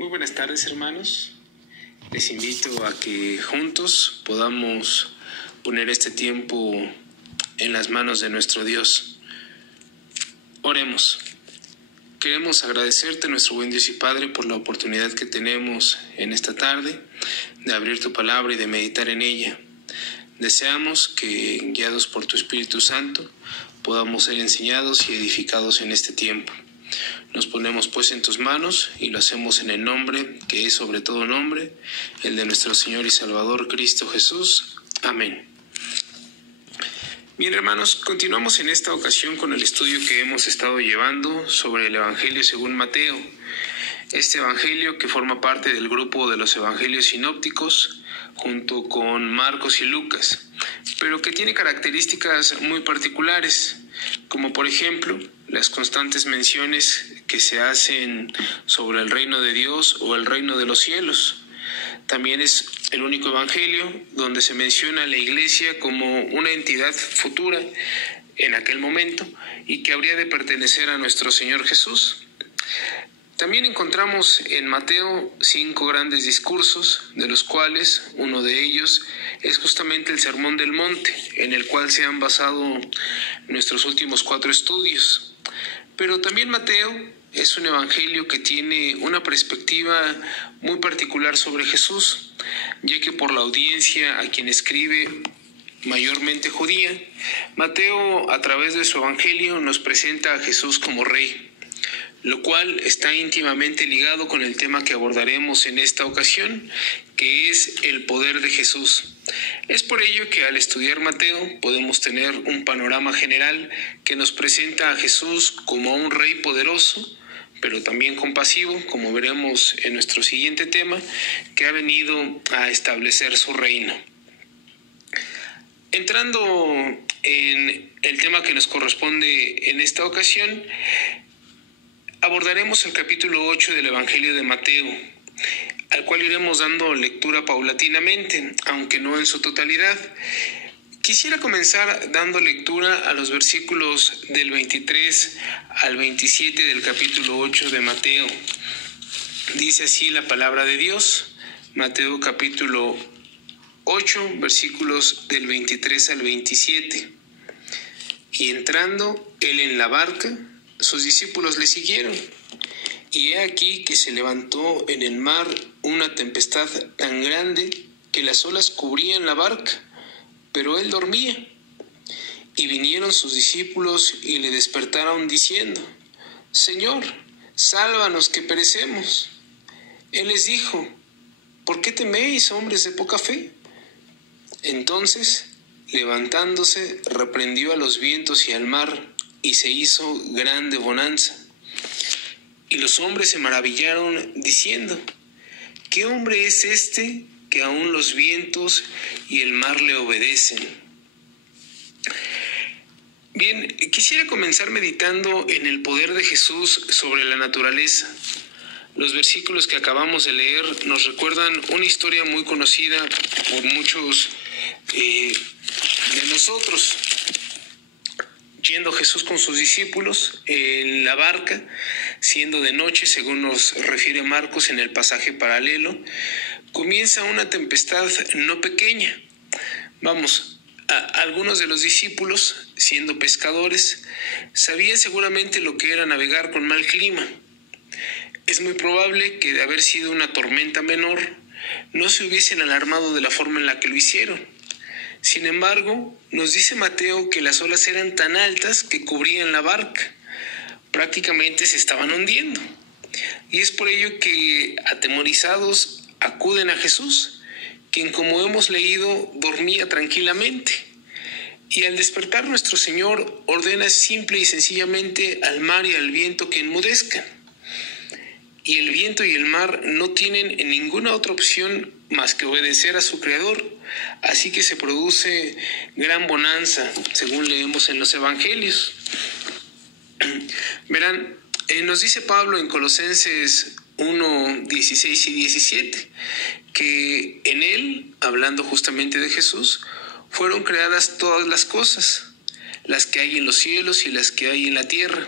Muy buenas tardes, hermanos. Les invito a que juntos podamos poner este tiempo en las manos de nuestro Dios. Oremos. Queremos agradecerte, nuestro buen Dios y Padre, por la oportunidad que tenemos en esta tarde de abrir tu palabra y de meditar en ella. Deseamos que, guiados por tu Espíritu Santo, podamos ser enseñados y edificados en este tiempo. Nos ponemos pues en tus manos y lo hacemos en el nombre que es sobre todo nombre, el de nuestro Señor y Salvador Cristo Jesús. Amén. Bien, hermanos, continuamos en esta ocasión con el estudio que hemos estado llevando sobre el Evangelio según Mateo. Este Evangelio que forma parte del grupo de los Evangelios sinópticos junto con Marcos y Lucas, pero que tiene características muy particulares, como por ejemplo las constantes menciones que se hacen sobre el reino de Dios o el reino de los cielos. También es el único evangelio donde se menciona a la iglesia como una entidad futura en aquel momento y que habría de pertenecer a nuestro Señor Jesús. También encontramos en Mateo 5 grandes discursos, de los cuales uno de ellos es justamente el Sermón del Monte, en el cual se han basado nuestros últimos 4 estudios. Pero también Mateo es un evangelio que tiene una perspectiva muy particular sobre Jesús, ya que por la audiencia a quien escribe, mayormente judía, Mateo a través de su evangelio nos presenta a Jesús como rey, lo cual está íntimamente ligado con el tema que abordaremos en esta ocasión, que es el poder de Jesús. Es por ello que al estudiar Mateo podemos tener un panorama general que nos presenta a Jesús como un rey poderoso, pero también compasivo, como veremos en nuestro siguiente tema, que ha venido a establecer su reino. Entrando en el tema que nos corresponde en esta ocasión, abordaremos el capítulo 8 del Evangelio de Mateo, al cual iremos dando lectura paulatinamente, aunque no en su totalidad. Quisiera comenzar dando lectura a los versículos del 23 al 27 del capítulo 8 de Mateo. Dice así la palabra de Dios, Mateo capítulo 8, versículos del 23 al 27. Y entrando él en la barca, sus discípulos le siguieron, y he aquí que se levantó en el mar una tempestad tan grande que las olas cubrían la barca, pero él dormía. Y vinieron sus discípulos y le despertaron diciendo: Señor, sálvanos que perecemos. Él les dijo: ¿por qué teméis, hombres de poca fe? Entonces, levantándose, reprendió a los vientos y al mar, y se hizo grande bonanza. Y los hombres se maravillaron, diciendo: ¿qué hombre es este que aún los vientos y el mar le obedecen? Bien, quisiera comenzar meditando en el poder de Jesús sobre la naturaleza. Los versículos que acabamos de leer nos recuerdan una historia muy conocida por muchos de nosotros. Yendo Jesús con sus discípulos en la barca, siendo de noche, según nos refiere Marcos en el pasaje paralelo, comienza una tempestad no pequeña. Algunos de los discípulos, siendo pescadores, sabían seguramente lo que era navegar con mal clima. Es muy probable que, de haber sido una tormenta menor, no se hubiesen alarmado de la forma en la que lo hicieron. Sin embargo, nos dice Mateo que las olas eran tan altas que cubrían la barca. Prácticamente se estaban hundiendo. Y es por ello que, atemorizados, acuden a Jesús, quien, como hemos leído, dormía tranquilamente. Y al despertar, nuestro Señor ordena simple y sencillamente al mar y al viento que enmudezcan. Y el viento y el mar no tienen ninguna otra opción más que obedecer a su Creador. Así que se produce gran bonanza, según leemos en los Evangelios. Verán, nos dice Pablo en Colosenses 1, 16 y 17, que en él, hablando justamente de Jesús, fueron creadas todas las cosas, las que hay en los cielos y las que hay en la tierra,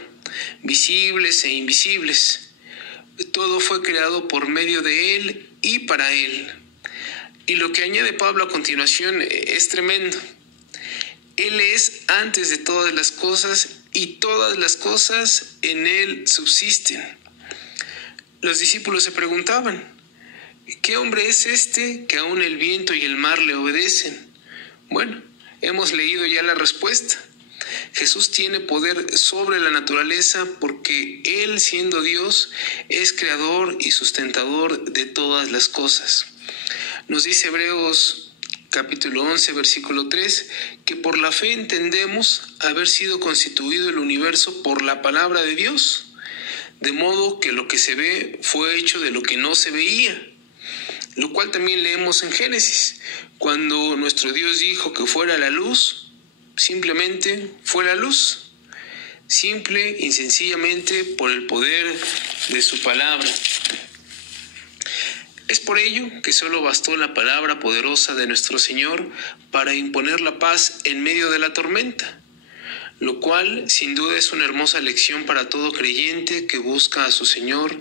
visibles e invisibles, todo fue creado por medio de Él y para Él. Y lo que añade Pablo a continuación es tremendo. Él es antes de todas las cosas y todas las cosas en Él subsisten. Los discípulos se preguntaban, ¿qué hombre es este que aún el viento y el mar le obedecen? Bueno, hemos leído ya la respuesta. Jesús tiene poder sobre la naturaleza porque Él, siendo Dios, es creador y sustentador de todas las cosas. Nos dice Hebreos capítulo 11, versículo 3, que por la fe entendemos haber sido constituido el universo por la palabra de Dios, de modo que lo que se ve fue hecho de lo que no se veía, lo cual también leemos en Génesis. Cuando nuestro Dios dijo que fuera la luz, simplemente fue la luz, simple y sencillamente por el poder de su palabra. Es por ello que solo bastó la palabra poderosa de nuestro Señor para imponer la paz en medio de la tormenta, lo cual sin duda es una hermosa lección para todo creyente que busca a su Señor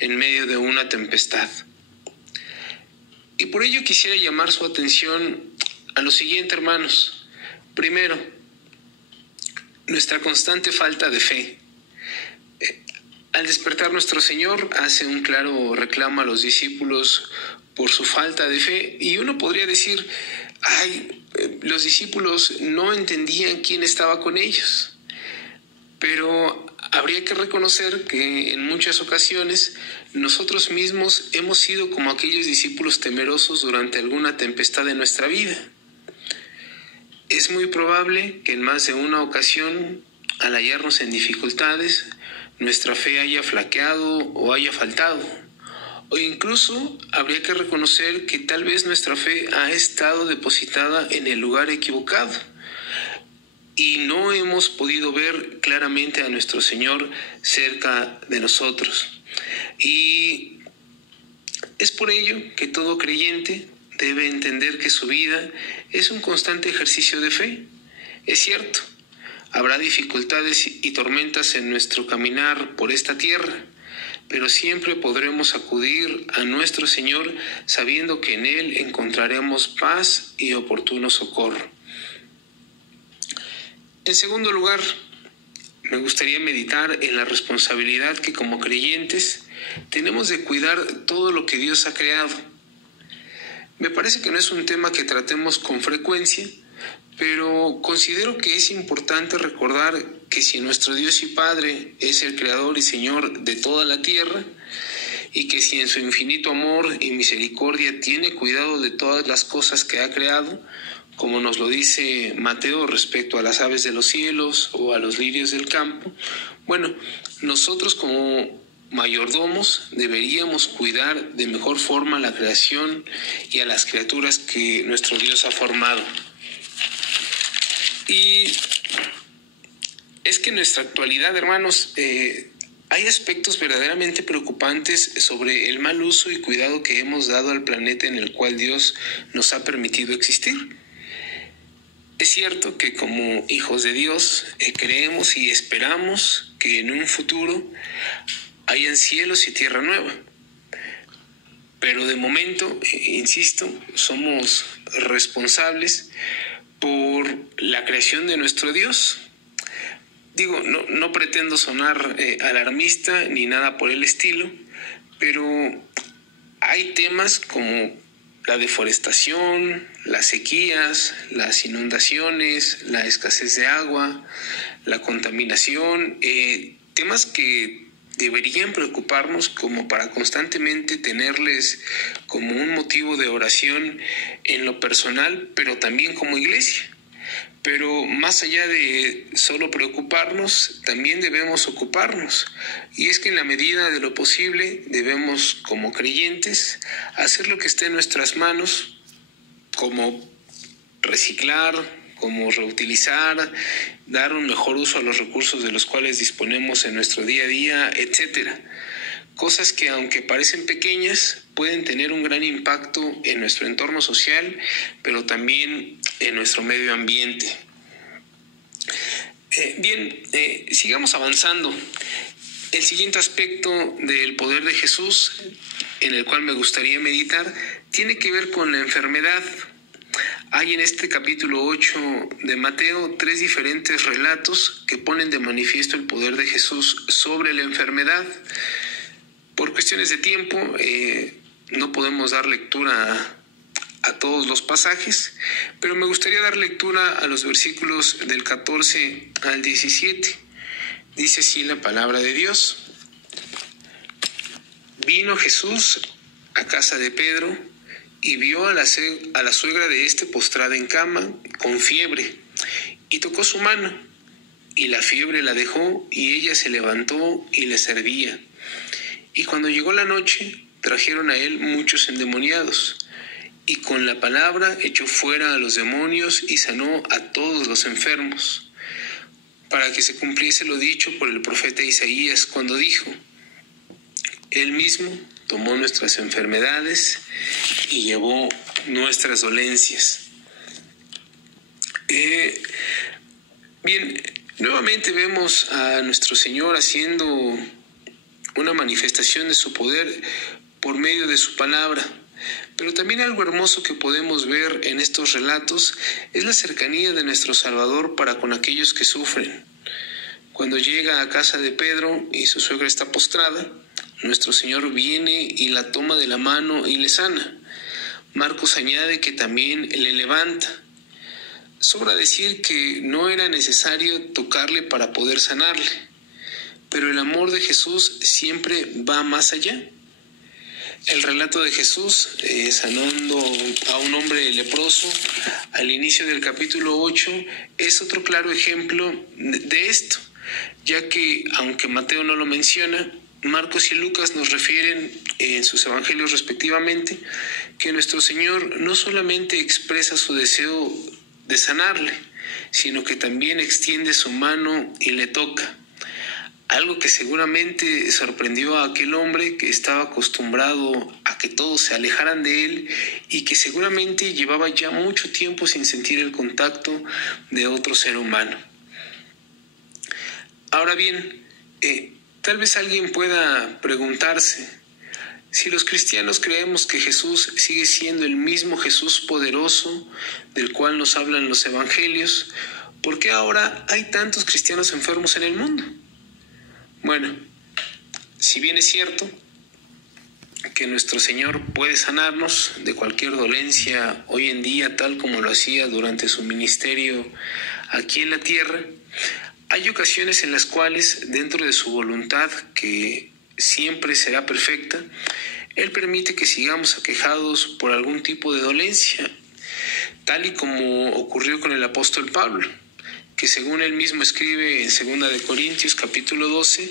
en medio de una tempestad. Y por ello quisiera llamar su atención a lo siguiente, hermanos. Primero, nuestra constante falta de fe. Al despertar nuestro Señor hace un claro reclamo a los discípulos por su falta de fe, y uno podría decir, los discípulos no entendían quién estaba con ellos. Pero habría que reconocer que en muchas ocasiones nosotros mismos hemos sido como aquellos discípulos temerosos durante alguna tempestad de nuestra vida. Es muy probable que en más de una ocasión, al hallarnos en dificultades, nuestra fe haya flaqueado o haya faltado. O incluso habría que reconocer que tal vez nuestra fe ha estado depositada en el lugar equivocado y no hemos podido ver claramente a nuestro Señor cerca de nosotros. Y es por ello que todo creyente debe entender que su vida es un constante ejercicio de fe. Es cierto, habrá dificultades y tormentas en nuestro caminar por esta tierra, pero siempre podremos acudir a nuestro Señor sabiendo que en Él encontraremos paz y oportuno socorro. En segundo lugar, me gustaría meditar en la responsabilidad que como creyentes tenemos de cuidar todo lo que Dios ha creado. Me parece que no es un tema que tratemos con frecuencia, pero considero que es importante recordar que si nuestro Dios y Padre es el Creador y Señor de toda la tierra, y que si en su infinito amor y misericordia tiene cuidado de todas las cosas que ha creado, como nos lo dice Mateo respecto a las aves de los cielos o a los lirios del campo, bueno, nosotros como mayordomos deberíamos cuidar de mejor forma la creación y a las criaturas que nuestro Dios ha formado. Y es que en nuestra actualidad, hermanos, hay aspectos verdaderamente preocupantes sobre el mal uso y cuidado que hemos dado al planeta en el cual Dios nos ha permitido existir. Es cierto que como hijos de Dios creemos y esperamos que en un futuro hayan cielos y tierra nueva. Pero de momento, insisto, somos responsables por la creación de nuestro Dios. Digo, no pretendo sonar alarmista ni nada por el estilo, pero hay temas como la deforestación, las sequías, las inundaciones, la escasez de agua, la contaminación, temas que deberían preocuparnos como para constantemente tenerles como un motivo de oración en lo personal, pero también como iglesia. Pero más allá de solo preocuparnos, también debemos ocuparnos. Y es que en la medida de lo posible debemos, como creyentes, hacer lo que esté en nuestras manos, como reciclar, como reutilizar, dar un mejor uso a los recursos de los cuales disponemos en nuestro día a día, etc. Cosas que, aunque parecen pequeñas, pueden tener un gran impacto en nuestro entorno social, pero también en nuestro medio ambiente. Sigamos avanzando. El siguiente aspecto del poder de Jesús, en el cual me gustaría meditar, tiene que ver con la enfermedad. Hay en este capítulo 8 de Mateo 3 diferentes relatos que ponen de manifiesto el poder de Jesús sobre la enfermedad. Por cuestiones de tiempo, no podemos dar lectura a todos los pasajes, pero me gustaría dar lectura a los versículos del 14 al 17. Dice así la palabra de Dios. Vino Jesús a casa de Pedro y vio a la suegra de éste postrada en cama, con fiebre, y tocó su mano, y la fiebre la dejó, y ella se levantó y le servía. Y cuando llegó la noche, trajeron a él muchos endemoniados, y con la palabra echó fuera a los demonios y sanó a todos los enfermos, para que se cumpliese lo dicho por el profeta Isaías cuando dijo: Él mismo tomó nuestras enfermedades y llevó nuestras dolencias. Bien, nuevamente vemos a nuestro Señor haciendo una manifestación de su poder por medio de su palabra. Pero también algo hermoso que podemos ver en estos relatos es la cercanía de nuestro Salvador para con aquellos que sufren. Cuando llega a casa de Pedro y su suegra está postrada, nuestro Señor viene y la toma de la mano y le sana. Marcos añade que también le levanta. Sobra decir que no era necesario tocarle para poder sanarle, pero el amor de Jesús siempre va más allá. El relato de Jesús sanando a un hombre leproso al inicio del capítulo 8 es otro claro ejemplo de esto, ya que, aunque Mateo no lo menciona, Marcos y Lucas nos refieren en sus evangelios respectivamente que nuestro Señor no solamente expresa su deseo de sanarle, sino que también extiende su mano y le toca. Algo que seguramente sorprendió a aquel hombre que estaba acostumbrado a que todos se alejaran de él y que seguramente llevaba ya mucho tiempo sin sentir el contacto de otro ser humano. Ahora bien, tal vez alguien pueda preguntarse, si los cristianos creemos que Jesús sigue siendo el mismo Jesús poderoso del cual nos hablan los evangelios, ¿por qué ahora hay tantos cristianos enfermos en el mundo? Bueno, si bien es cierto que nuestro Señor puede sanarnos de cualquier dolencia hoy en día, tal como lo hacía durante su ministerio aquí en la tierra, hay ocasiones en las cuales, dentro de su voluntad, que siempre será perfecta, Él permite que sigamos aquejados por algún tipo de dolencia, tal y como ocurrió con el apóstol Pablo, que según él mismo escribe en 2 de Corintios capítulo 12,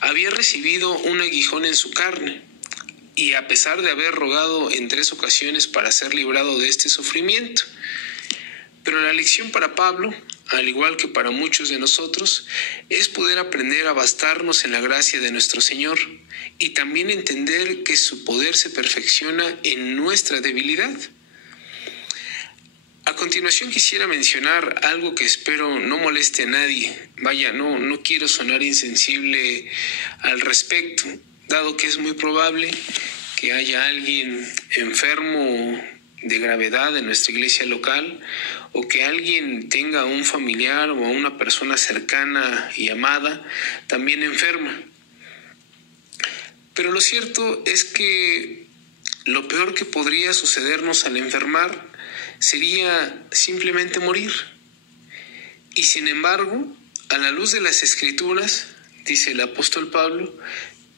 había recibido un aguijón en su carne, y a pesar de haber rogado en 3 ocasiones para ser librado de este sufrimiento. Pero la lección para Pablo, al igual que para muchos de nosotros, es poder aprender a bastarnos en la gracia de nuestro Señor y también entender que su poder se perfecciona en nuestra debilidad. A continuación quisiera mencionar algo que espero no moleste a nadie. Vaya, no quiero sonar insensible al respecto, dado que es muy probable que haya alguien enfermo de gravedad en nuestra iglesia local, o que alguien tenga un familiar o una persona cercana y amada también enferma. Pero lo cierto es que lo peor que podría sucedernos al enfermar sería simplemente morir. Y sin embargo, a la luz de las Escrituras, dice el apóstol Pablo,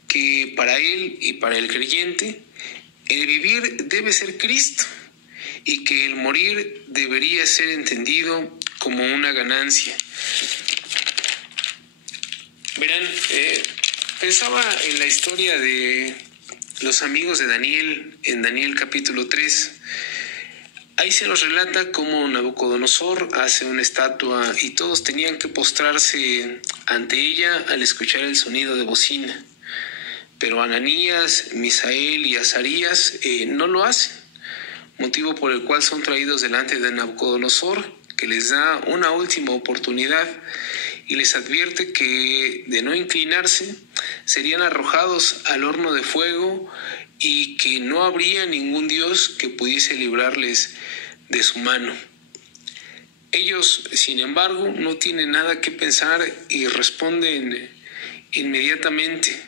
que para él y para el creyente, el vivir debe ser Cristo, y que el morir debería ser entendido como una ganancia. Verán, pensaba en la historia de los amigos de Daniel, en Daniel capítulo 3. Ahí se nos relata cómo Nabucodonosor hace una estatua y todos tenían que postrarse ante ella al escuchar el sonido de bocina. Pero Ananías, Misael y Azarías no lo hacen, motivo por el cual son traídos delante de Nabucodonosor, que les da una última oportunidad y les advierte que de no inclinarse, serían arrojados al horno de fuego y que no habría ningún Dios que pudiese librarles de su mano. Ellos, sin embargo, no tienen nada que pensar y responden inmediatamente: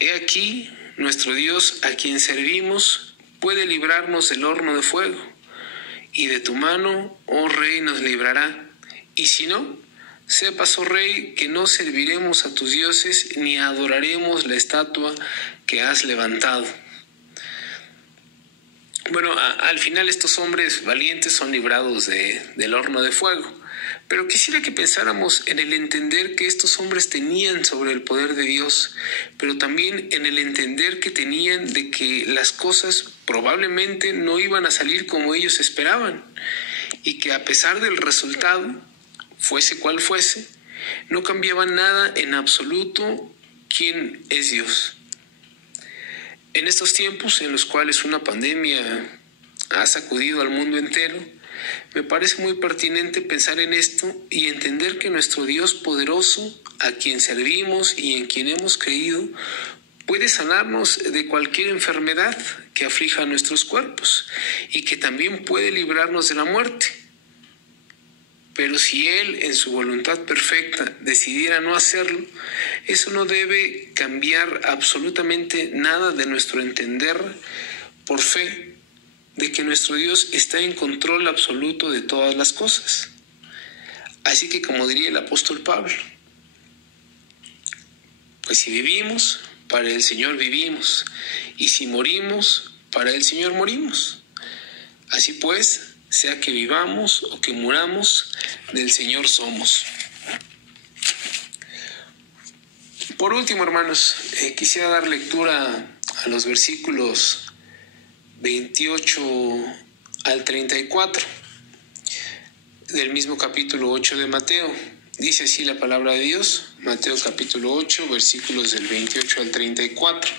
he aquí, nuestro Dios a quien servimos puede librarnos del horno de fuego, y de tu mano, oh Rey, nos librará. Y si no, sepas, oh Rey, que no serviremos a tus dioses ni adoraremos la estatua que has levantado. Bueno, al final estos hombres valientes son librados del horno de fuego. Pero quisiera que pensáramos en el entender que estos hombres tenían sobre el poder de Dios, pero también en el entender que tenían de que las cosas probablemente no iban a salir como ellos esperaban, y que a pesar del resultado, fuese cual fuese, no cambiaba nada en absoluto quién es Dios. En estos tiempos en los cuales una pandemia ha sacudido al mundo entero, me parece muy pertinente pensar en esto y entender que nuestro Dios poderoso, a quien servimos y en quien hemos creído, puede sanarnos de cualquier enfermedad que aflija a nuestros cuerpos y que también puede librarnos de la muerte. Pero si Él, en su voluntad perfecta, decidiera no hacerlo, eso no debe cambiar absolutamente nada de nuestro entender por fe de que nuestro Dios está en control absoluto de todas las cosas. Así que, como diría el apóstol Pablo, pues si vivimos, para el Señor vivimos, y si morimos, para el Señor morimos. Así pues, sea que vivamos o que muramos, del Señor somos. Por último, hermanos, quisiera dar lectura a los versículos 28 al 34 del mismo capítulo 8 de Mateo. Dice así la palabra de Dios, Mateo capítulo 8, versículos del 28 al 34.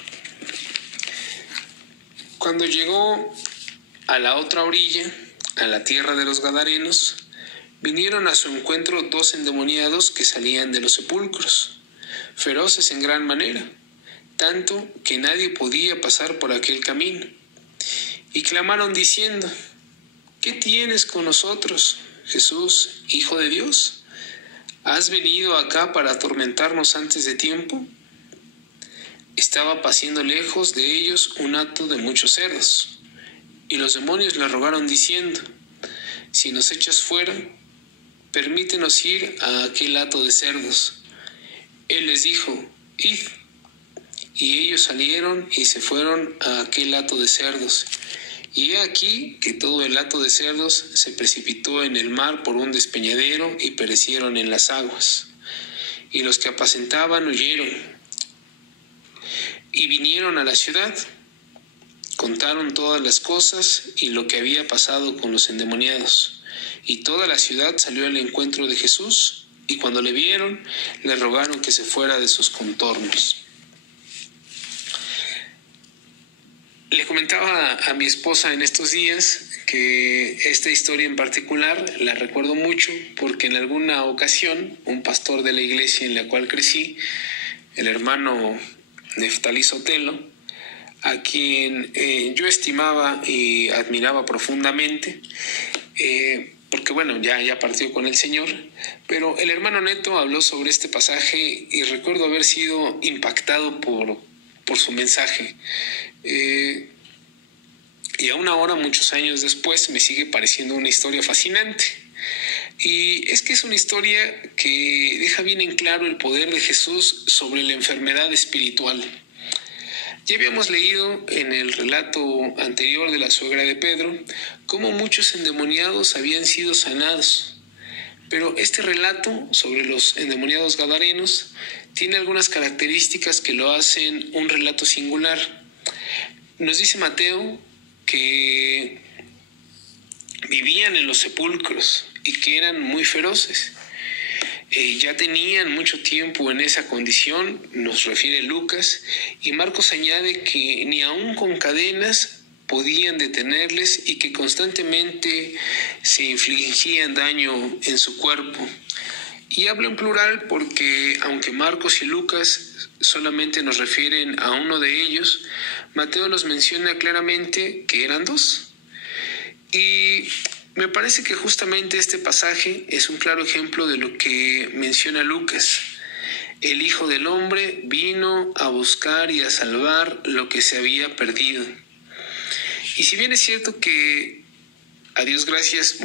Cuando llegó a la otra orilla, a la tierra de los Gadarenos, vinieron a su encuentro 2 endemoniados que salían de los sepulcros, feroces en gran manera, tanto que nadie podía pasar por aquel camino. Y clamaron diciendo: ¿qué tienes con nosotros, Jesús, Hijo de Dios? ¿Has venido acá para atormentarnos antes de tiempo? Estaba paciendo lejos de ellos un hato de muchos cerdos, y los demonios le rogaron diciendo: si nos echas fuera, permítenos ir a aquel hato de cerdos. Él les dijo: id. Y ellos salieron y se fueron a aquel hato de cerdos. Y he aquí que todo el hato de cerdos se precipitó en el mar por un despeñadero y perecieron en las aguas. Y los que apacentaban huyeron y vinieron a la ciudad. Contaron todas las cosas y lo que había pasado con los endemoniados. Y toda la ciudad salió al encuentro de Jesús, y cuando le vieron, le rogaron que se fuera de sus contornos. Le comentaba a mi esposa en estos días que esta historia en particular la recuerdo mucho porque en alguna ocasión un pastor de la iglesia en la cual crecí, el hermano Neftalí Sotelo, a quien yo estimaba y admiraba profundamente, porque bueno, ya partió con el Señor, pero el hermano Neto habló sobre este pasaje y recuerdo haber sido impactado por su mensaje. Y aún ahora, muchos años después, me sigue pareciendo una historia fascinante. Y es que es una historia que deja bien en claro el poder de Jesús sobre la enfermedad espiritual. Ya habíamos leído en el relato anterior de la suegra de Pedro cómo muchos endemoniados habían sido sanados. Pero este relato sobre los endemoniados gadarenos tiene algunas características que lo hacen un relato singular. Nos dice Mateo que vivían en los sepulcros y que eran muy feroces. Ya tenían mucho tiempo en esa condición, nos refiere Lucas, y Marcos añade que ni aun con cadenas podían detenerles y que constantemente se infligían daño en su cuerpo. Y hablo en plural porque aunque Marcos y Lucas solamente nos refieren a uno de ellos, Mateo nos menciona claramente que eran dos. Y me parece que justamente este pasaje es un claro ejemplo de lo que menciona Lucas. El Hijo del Hombre vino a buscar y a salvar lo que se había perdido. Y si bien es cierto que, a Dios gracias,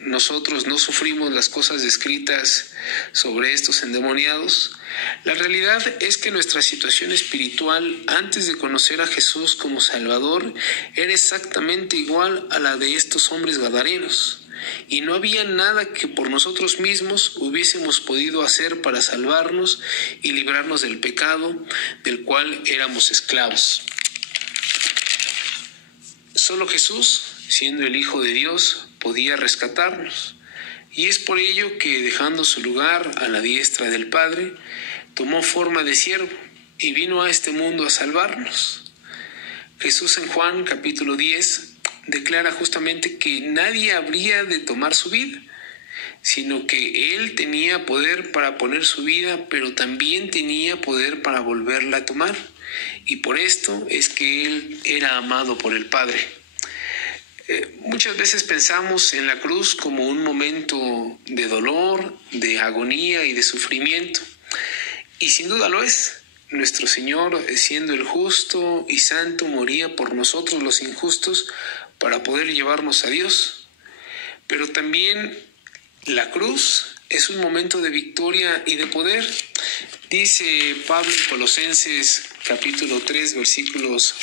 nosotros no sufrimos las cosas descritas sobre estos endemoniados, la realidad es que nuestra situación espiritual antes de conocer a Jesús como Salvador era exactamente igual a la de estos hombres gadarenos. Y no había nada que por nosotros mismos hubiésemos podido hacer para salvarnos y librarnos del pecado del cual éramos esclavos. Solo Jesús, siendo el Hijo de Dios, podía rescatarnos. Y es por ello que, dejando su lugar a la diestra del Padre, tomó forma de siervo y vino a este mundo a salvarnos. Jesús en Juan capítulo 10 declara justamente que nadie habría de tomar su vida, sino que Él tenía poder para poner su vida, pero también tenía poder para volverla a tomar. Y por esto es que Él era amado por el Padre. Muchas veces pensamos en la cruz como un momento de dolor, de agonía y de sufrimiento. Y sin duda lo es. Nuestro Señor, siendo el justo y santo, moría por nosotros los injustos para poder llevarnos a Dios. Pero también la cruz es un momento de victoria y de poder. Dice Pablo en Colosenses capítulo 3, versículos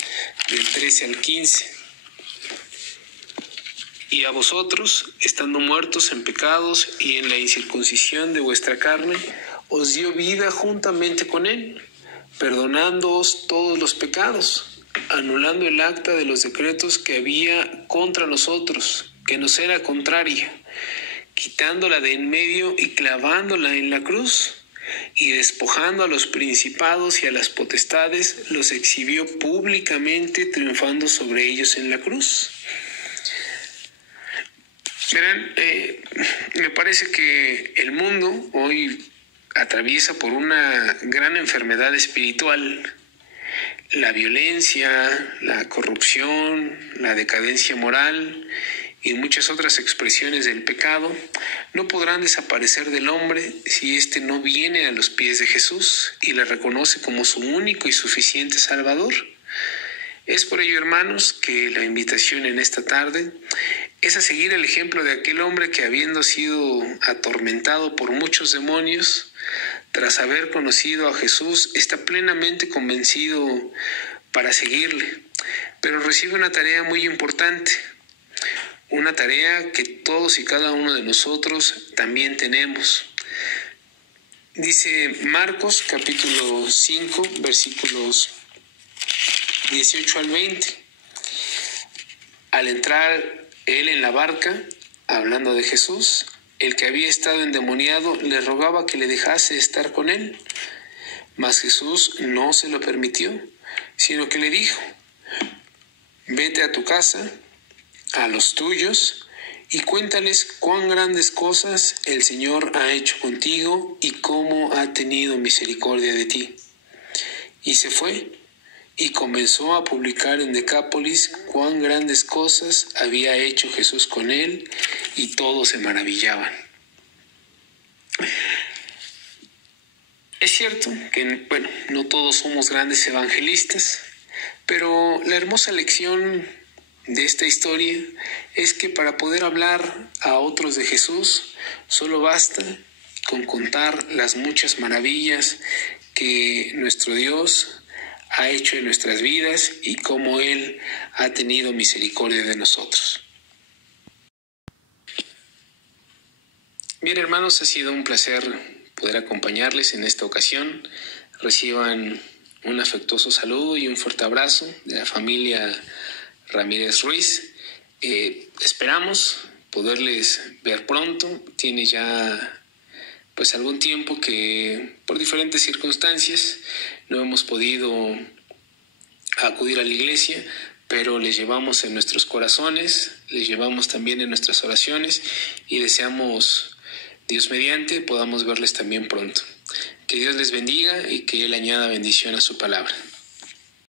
del 13 al 15. Y a vosotros, estando muertos en pecados y en la incircuncisión de vuestra carne, os dio vida juntamente con Él, perdonándoos todos los pecados, anulando el acta de los decretos que había contra nosotros, que nos era contraria, quitándola de en medio y clavándola en la cruz, y despojando a los principados y a las potestades, los exhibió públicamente, triunfando sobre ellos en la cruz. Verán, me parece que el mundo hoy atraviesa por una gran enfermedad espiritual. La violencia, la corrupción, la decadencia moral y muchas otras expresiones del pecado no podrán desaparecer del hombre si éste no viene a los pies de Jesús y le reconoce como su único y suficiente Salvador. Es por ello, hermanos, que la invitación en esta tarde es a seguir el ejemplo de aquel hombre que, habiendo sido atormentado por muchos demonios, tras haber conocido a Jesús, está plenamente convencido para seguirle, pero recibe una tarea muy importante, una tarea que todos y cada uno de nosotros también tenemos. Dice Marcos capítulo 5, versículos 18 al 20. Al entrar él en la barca, hablando de Jesús, el que había estado endemoniado le rogaba que le dejase estar con él. Mas Jesús no se lo permitió, sino que le dijo: vete a tu casa, a los tuyos, y cuéntales cuán grandes cosas el Señor ha hecho contigo y cómo ha tenido misericordia de ti. Y se fue y comenzó a publicar en Decápolis cuán grandes cosas había hecho Jesús con él, y todos se maravillaban. Es cierto que, no todos somos grandes evangelistas, pero la hermosa lección de esta historia es que para poder hablar a otros de Jesús, solo basta con contar las muchas maravillas que nuestro Dios ha hecho en nuestras vidas y cómo Él ha tenido misericordia de nosotros. Bien, hermanos, ha sido un placer poder acompañarles en esta ocasión. Reciban un afectuoso saludo y un fuerte abrazo de la familia Ramírez Ruiz. Esperamos poderles ver pronto. Tiene ya algún tiempo que por diferentes circunstancias no hemos podido acudir a la iglesia, pero les llevamos en nuestros corazones, les llevamos también en nuestras oraciones y deseamos Dios mediante podamos verles también pronto. Que Dios les bendiga y que Él añada bendición a su palabra.